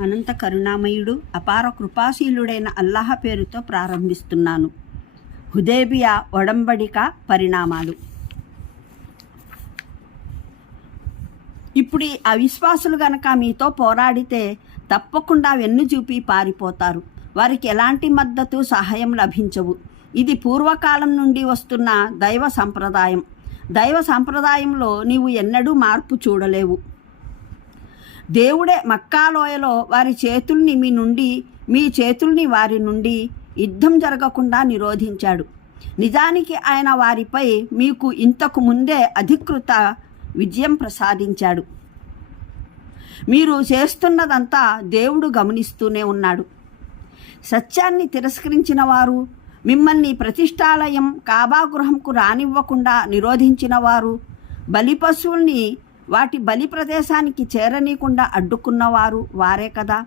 అనంత కరుణామయుడు అపార కృపాశీలుడైన అల్లాహ పేరుతో ప్రారంభిస్తున్నాను. హుదేబియా ఒడంబడిక పరిణామాలు. ఇప్పుడు అవిశ్వాసులు గనక మీతో పోరాడితే తప్పకుండా వెన్ను చూపి పారిపోతారు. వారికి ఎలాంటి మద్దతు సహాయం లభించవు. ఇది పూర్వకాలం నుండి వస్తున్న దైవ సంప్రదాయం. దైవ సంప్రదాయంలో నీవు ఎన్నడూ మార్పు చూడలేవు. దేవుడే మక్కాలోయలో వారి చేతుల్ని మీ నుండి మీ చేతుల్ని వారి నుండి యుద్ధం జరగకుండా నిరోధించాడు. నిజానికి ఆయన వారిపై మీకు ఇంతకు ముందే అధికృత విజయం ప్రసాదించాడు. మీరు చేస్తున్నదంతా దేవుడు గమనిస్తూనే ఉన్నాడు. సత్యాన్ని తిరస్కరించిన వారు మిమ్మల్ని ప్రతిష్టాలయం కాబాగృహంకు రానివ్వకుండా నిరోధించిన వారు బలి పశువుల్ని వాటి బలి ప్రదేశానికి చేరనీయకుండా అడ్డుకున్నవారు వారే కదా.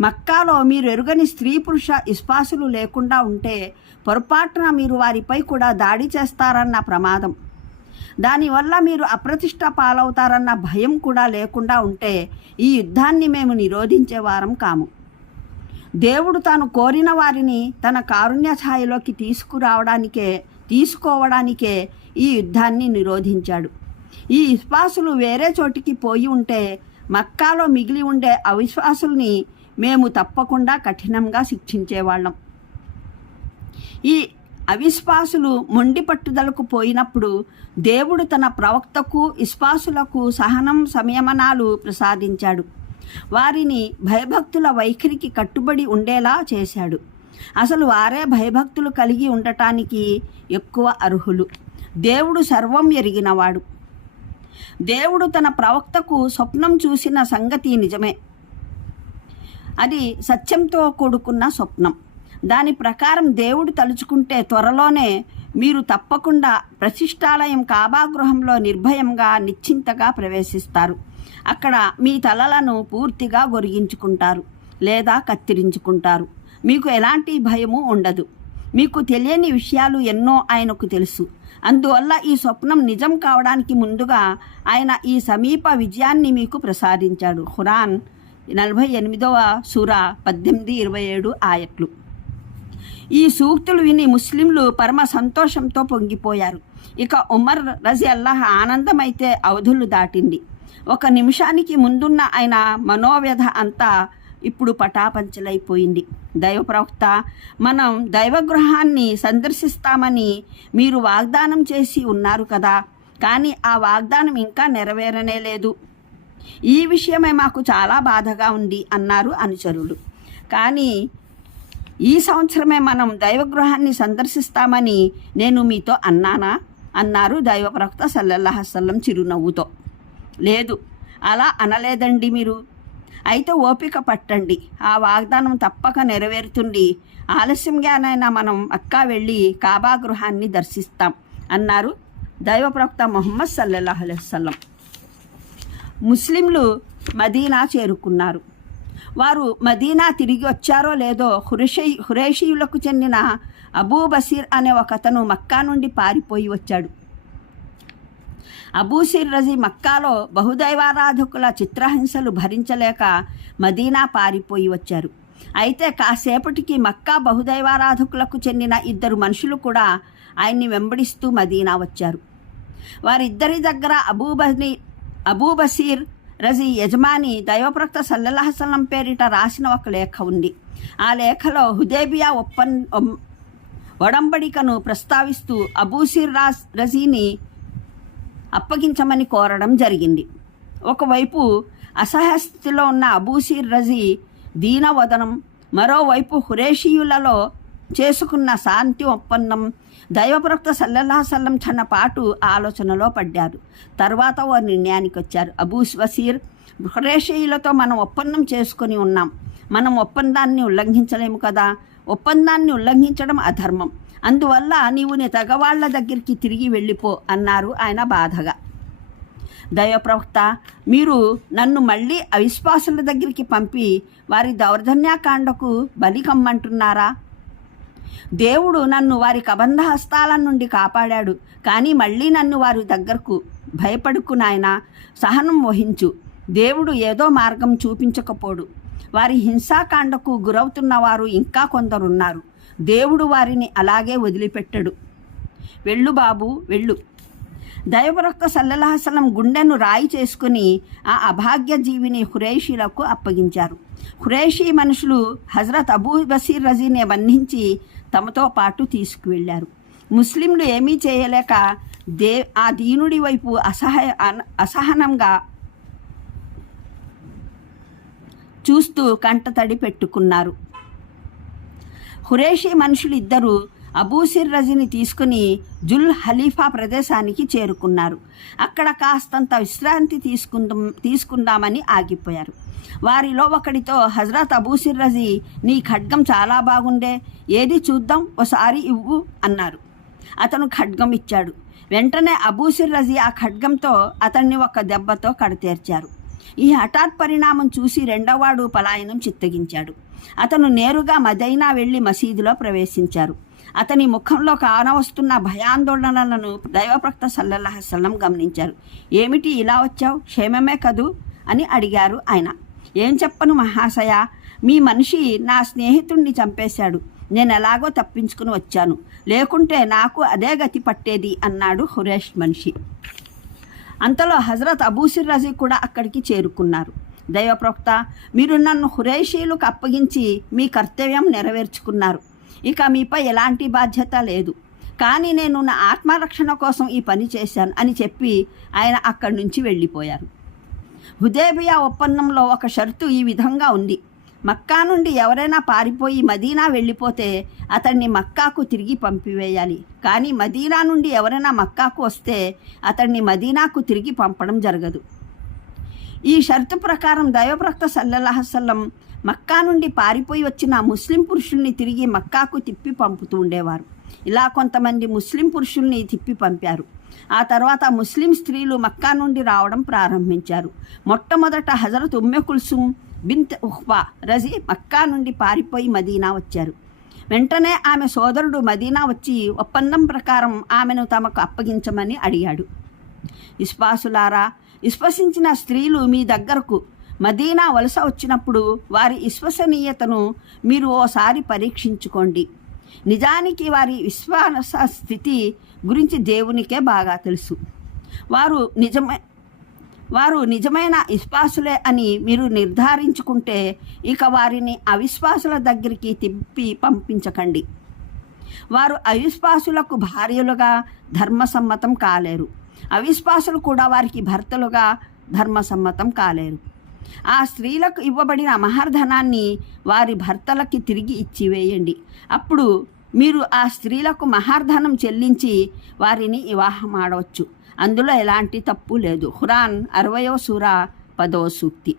మక్కాలో మీరు ఎరుగని స్త్రీ పురుష ఇస్పాసులు లేకుండా ఉంటే పొరపాటున మీరు వారిపై కూడా దాడి చేస్తారన్న ప్రమాదం. దానివల్ల మీరు అప్రతిష్ట పాలవుతారన్న భయం కూడా లేకుండా ఉంటే ఈ యుద్ధాన్ని మేము నిరోధించేవారం కాము. దేవుడు తాను కోరిన వారిని తన కారుణ్య ఛాయలోకి తీసుకురావడానికే తీసుకోవడానికే ఈ యుద్ధాన్ని నిరోధించాడు. ఈ విశ్వాసులు వేరే చోటికి పోయి ఉంటే మక్కాలో మిగిలి ఉండే అవిశ్వాసుల్ని మేము తప్పకుండా కఠినంగా శిక్షించేవాళ్ళం. ఈ అవిశ్వాసులు మొండి పట్టుదలకు పోయినప్పుడు దేవుడు తన ప్రవక్తకు విశ్వాసులకు సహనం సంయమనాలు ప్రసాదించాడు. వారిని భయభక్తుల వైఖరికి కట్టుబడి ఉండేలా చేశాడు. అసలు వారే భయభక్తులు కలిగి ఉండటానికి ఎక్కువ అర్హులు. దేవుడు సర్వం ఎరిగినవాడు. దేవుడు తన ప్రవక్తకు స్వప్నం చూసిన సంగతి నిజమే. అది సత్యంతో కూడుకున్న స్వప్నం. దాని ప్రకారం దేవుడు తలుచుకుంటే త్వరలోనే మీరు తప్పకుండా ప్రతిష్టాలయం కాబాగృహంలో నిర్భయంగా నిశ్చింతగా ప్రవేశిస్తారు. అక్కడ మీ తలలను పూర్తిగా గొరిగించుకుంటారు లేదా కత్తిరించుకుంటారు. మీకు ఎలాంటి భయము ఉండదు. మీకు తెలియని విషయాలు ఎన్నో ఆయనకు తెలుసు. అందువల్ల ఈ స్వప్నం నిజం కావడానికి ముందుగా ఆయన ఈ సమీప విజయాన్ని మీకు ప్రసాదించాడు. ఖురాన్ నలభై ఎనిమిదవ సూర పద్దెనిమిది ఇరవై ఏడు ఆయట్లు. ఈ సూక్తులు విని ముస్లింలు పరమ సంతోషంతో పొంగిపోయారు. ఇక ఉమర్ రజి అల్లాహ్ ఆనందమైతే అవధులు దాటింది. ఒక నిమిషానికి ముందున్న ఆయన మనోవ్యధ అంతా ఇప్పుడు పటాపంచలైపోయింది. దైవ ప్రవక్త మనం దైవగృహాన్ని సందర్శిస్తామని మీరు వాగ్దానం చేసి ఉన్నారు కదా కానీ ఆ వాగ్దానం ఇంకా నెరవేరనే లేదు. ఈ విషయమే మాకు చాలా బాధగా ఉంది అన్నారు అనుచరులు. కానీ ఈ సంవత్సరమే మనం దైవగృహాన్ని సందర్శిస్తామని నేను మీతో అన్నానా? అన్నారు దైవ ప్రవక్త సల్లల్లాహసల్లం చిరునవ్వుతో. లేదు అలా అనలేదండి మీరు. అయితే ఓపిక పట్టండి. ఆ వాగ్దానం తప్పక నెరవేరుతుంది. ఆలస్యంగానైనా మనం అక్కా వెళ్ళి కాబా గృహాన్ని దర్శిస్తాం అన్నారు దైవ ప్రవక్త మొహమ్మద్ సల్లల్లాహు అలైవల్లం ముస్లింలు మదీనా చేరుకున్నారు. వారు మదీనా తిరిగి వచ్చారో లేదో హురేషి హురేషీయులకు చెందిన అబూ బసీర్ అనే ఒకతను మక్కా నుండి పారిపోయి వచ్చాడు. అబూసిర్ రజీ మక్కాలో బహుదైవారాధకుల చిత్రహింసలు భరించలేక మదీనా పారిపోయి వచ్చారు. అయితే కాసేపటికి మక్కా బహుదైవారాధకులకు చెందిన ఇద్దరు మనుషులు కూడా ఆయన్ని వెంబడిస్తూ మదీనా వచ్చారు. వారిద్దరి దగ్గర అబూబని అబూబసీర్ రజీ యజమాని దైవప్రక్త సల్లల్లాహసలం పేరిట రాసిన ఒక లేఖ ఉంది. ఆ లేఖలో హుదేబియా ఒప్పం ఒడంబడికను ప్రస్తావిస్తూ అబూసిర్ రాజ్ రజీని అప్పగించమని కోరడం జరిగింది. ఒకవైపు అసహస్థితిలో ఉన్న అబూసీర్ రజీ దీనవదనం మరోవైపు హురేషియులలో చేసుకున్న శాంతి ఒప్పందం దైవప్రక్త సల్లల్లాహసల్లం పాటు ఆలోచనలో పడ్డారు. తర్వాత ఓ నిర్ణయానికి వచ్చారు అబూస్ వసీర్ హురేషియులతో మనం ఒప్పందం చేసుకొని ఉన్నాం. మనం ఒప్పందాన్ని ఉల్లంఘించలేము కదా? ఒప్పందాన్ని ఉల్లంఘించడం అధర్మం. అందువల్ల నీవు నీ తగవాళ్ళ దగ్గరికి తిరిగి వెళ్ళిపో అన్నారు ఆయన బాధగా. దైవప్రవక్త మీరు నన్ను మళ్ళీ అవిశ్వాసుల దగ్గరికి పంపి వారి దౌర్జన్యకాండకు బలి కమ్మంటున్నారా? దేవుడు నన్ను వారి కబంధ హస్తాల నుండి కాపాడాడు కానీ మళ్ళీ నన్ను వారి దగ్గరకు భయపడుకు నాయన సహనం వహించు. దేవుడు ఏదో మార్గం చూపించకపోడు. వారి హింసాకాండకు గురవుతున్న వారు ఇంకా కొందరున్నారు. దేవుడు వారిని అలాగే వదిలిపెట్టడు. వెళ్ళు బాబు వెళ్ళు. దైవరొక్క సల్లల్లాహసలం గుండెను రాయి చేసుకుని ఆ అభాగ్య జీవిని హురేషీలకు అప్పగించారు. హురేషీ మనుషులు హజరత్ అబూ బసీర్ రజీని బంధించి తమతో పాటు తీసుకువెళ్ళారు. ముస్లింలు ఏమీ చేయలేక దే ఆ దీనుడి వైపు అసహాయ అసహనంగా చూస్తూ కంటతడి పెట్టుకున్నారు. ఖురేషీ మనుషులు ఇద్దరు అబూసిర్ రజిని తీసుకుని జుల్ హలీఫా ప్రదేశానికి చేరుకున్నారు. అక్కడ కాస్తంత విశ్రాంతి తీసుకుందాం తీసుకుందామని ఆగిపోయారు. వారిలో ఒకడితో హజరత్ అబూసిర్ రజీ నీ ఖడ్గం చాలా బాగుండే. ఏది చూద్దాం? ఒకసారి ఇవ్వు అన్నారు. అతను ఖడ్గం ఇచ్చాడు. వెంటనే అబూసిర్ రజీ ఆ ఖడ్గంతో అతన్ని ఒక దెబ్బతో కడతేర్చారు. ఈ హఠాత్ పరిణామం చూసి రెండవవాడు పలాయనం చిత్తగించాడు. అతను నేరుగా మదైనా వెళ్ళి మసీదులో ప్రవేశించారు. అతని ముఖంలో కానవస్తున్న భయాందోళనలను దైవప్రక్త సల్లల్లాహసల్లం గమనించారు. ఏమిటి ఇలా వచ్చావు? క్షేమమే కదూ? అని అడిగారు ఆయన. ఏం చెప్పను మహాశయ? మీ మనిషి నా స్నేహితుణ్ణి చంపేశాడు. నేను ఎలాగో తప్పించుకుని వచ్చాను. లేకుంటే నాకు అదే గతి పట్టేది అన్నాడు హురేష్ మనిషి. అంతలో హజరత్ అబూసిర్ రజీ కూడా అక్కడికి చేరుకున్నారు. దైవప్రవక్త మీరు నన్ను హురేషీలకు అప్పగించి మీ కర్తవ్యం నెరవేర్చుకున్నారు. ఇక మీపై ఎలాంటి బాధ్యత లేదు. కానీ నేను నా ఆత్మరక్షణ కోసం ఈ పని చేశాను అని చెప్పి ఆయన అక్కడి నుంచి వెళ్ళిపోయారు. హుదేబియా ఒప్పందంలో ఒక షరతు ఈ విధంగా ఉంది. మక్కా నుండి ఎవరైనా పారిపోయి మదీనా వెళ్ళిపోతే అతన్ని మక్కాకు తిరిగి పంపివేయాలి. కానీ మదీనా నుండి ఎవరైనా మక్కాకు వస్తే అతన్ని మదీనాకు తిరిగి పంపడం జరగదు. ఈ షరతు ప్రకారం దైవప్రక్త సల్లల్లాహసల్లం మక్కా నుండి పారిపోయి వచ్చిన ముస్లిం పురుషుల్ని తిరిగి మక్కాకు తిప్పి పంపుతూ ఉండేవారు. ఇలా కొంతమంది ముస్లిం పురుషుల్ని తిప్పి పంపారు. ఆ తర్వాత ముస్లిం స్త్రీలు మక్కా నుండి రావడం ప్రారంభించారు. మొట్టమొదట Hazrat Umme Kulsum bint Uhba Razi Mecca నుండి పారిపోయి మదీనా వచ్చారు. వెంటనే ఆమె సోదరుడు మదీనా వచ్చి ఒప్పందం ప్రకారం ఆమెను తమకు అప్పగించమని అడిగాడు. విశ్వాసులారా విశ్వసించిన స్త్రీలు మీ దగ్గరకు మదీనా వలస వచ్చినప్పుడు వారి విశ్వసనీయతను మీరు ఓసారి పరీక్షించుకోండి. నిజానికి వారి విశ్వాస స్థితి గురించి దేవునికే బాగా తెలుసు. వారు నిజమే వారు నిజమైన విశ్వాసులే అని మీరు నిర్ధారించుకుంటే ఇక వారిని అవిశ్వాసుల దగ్గరికి తిప్పి పంపించకండి. వారు అవిశ్వాసులకు భార్యలుగా ధర్మసమ్మతం కాలేరు. అవిశ్వాసులు కూడా వారికి భర్తలుగా ధర్మసమ్మతం కాలేరు. ఆ స్త్రీలకు ఇవ్వబడిన మహర్ధనాన్ని వారి భర్తలకి తిరిగి ఇచ్చివేయండి అప్పుడు మీరు ఆ స్త్రీలకు మహార్ధనం చెల్లించి వారిని వివాహం ఆడవచ్చు అందులో ఎలాంటి తప్పు లేదు. హురాన్ అరవయో సూర పదో సూక్తి.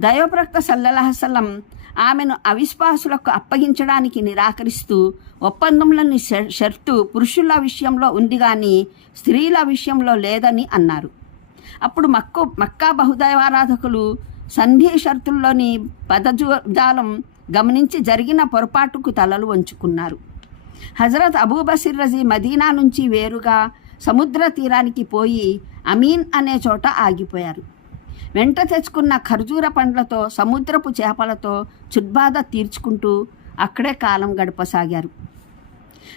దైవప్రక్త సల్లహసలం ఆమెను అవిశ్వాసులకు అప్పగించడానికి నిరాకరిస్తూ ఒప్పందంలోని షర్టు పురుషుల విషయంలో ఉంది కానీ స్త్రీల విషయంలో లేదని అన్నారు. అప్పుడు మక్కు మక్కా బహుదైవారాధకులు సంధి షర్తుల్లోని పదజాలం గమనించి జరిగిన పొరపాటుకు తలలు వంచుకున్నారు. హజరత్ అబూబసిర్ రజీ మదీనా నుంచి వేరుగా సముద్ర తీరానికి పోయి అమీన్ అనే చోట ఆగిపోయారు. వెంట తెచ్చుకున్న ఖర్జూర పండ్లతో సముద్రపు చేపలతో చుద్బాధ తీర్చుకుంటూ అక్కడే కాలం గడపసాగారు.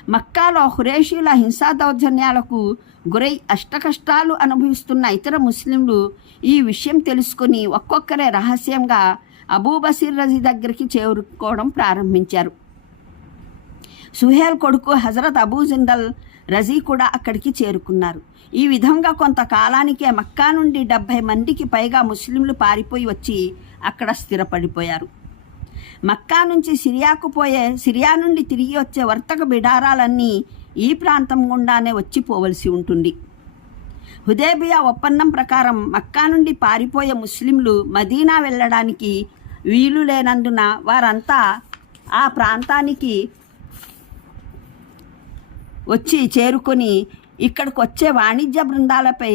మక్కాలో హురేషీల హింసా దౌర్జన్యాలకు గురై అష్టకష్టాలు అనుభవిస్తున్న ఇతర ముస్లింలు ఈ విషయం తెలుసుకుని ఒక్కొక్కరే రహస్యంగా అబూ బసీర్ రజీ దగ్గరికి చేరుకోవడం ప్రారంభించారు. సుహేల్ కొడుకు హజరత్ అబూ జిందల్ రజీ కూడా అక్కడికి చేరుకున్నారు. ఈ విధంగా కొంతకాలానికే మక్కా నుండి డెబ్భై మందికి పైగా ముస్లింలు పారిపోయి వచ్చి అక్కడ స్థిరపడిపోయారు. మక్కా నుంచి సిరియాకు పోయే సిరియా నుండి తిరిగి వచ్చే వర్తక బిడారాలన్నీ ఈ ప్రాంతం గుండానే వచ్చిపోవలసి ఉంటుంది. హుదేబియా ఒప్పందం ప్రకారం మక్కా నుండి పారిపోయే ముస్లింలు మదీనా వెళ్ళడానికి వీలు లేనందున వారంతా ఆ ప్రాంతానికి వచ్చి చేరుకొని ఇక్కడికి వచ్చే వాణిజ్య బృందాలపై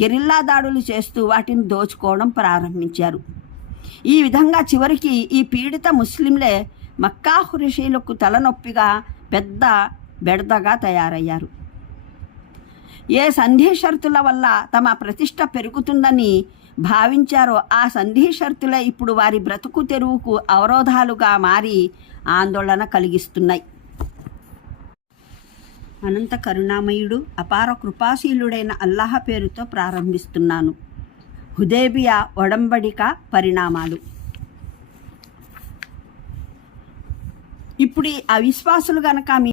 గెరిల్లా దాడులు చేస్తూ వాటిని దోచుకోవడం ప్రారంభించారు. ఈ విధంగా చివరికి ఈ పీడిత ముస్లింలే మక్కా హురిషీలకు తలనొప్పిగా పెద్ద బెడదగా తయారయ్యారు. ఏ సంధి షరతుల వల్ల తమ ప్రతిష్ట పెరుగుతుందని భావించారో ఆ సంధి షరతులే ఇప్పుడు వారి బ్రతుకు తెరువుకు అవరోధాలుగా మారి ఆందోళన కలిగిస్తున్నాయి. అనంత కరుణామయుడు అపార కృపాశీలుడైన అల్లాహ పేరుతో ప్రారంభిస్తున్నాను. హుదేబియా ఒడంబడిక పరిణామాలు. ఇప్పుడు ఈ అవిశ్వాసులు గనక మీ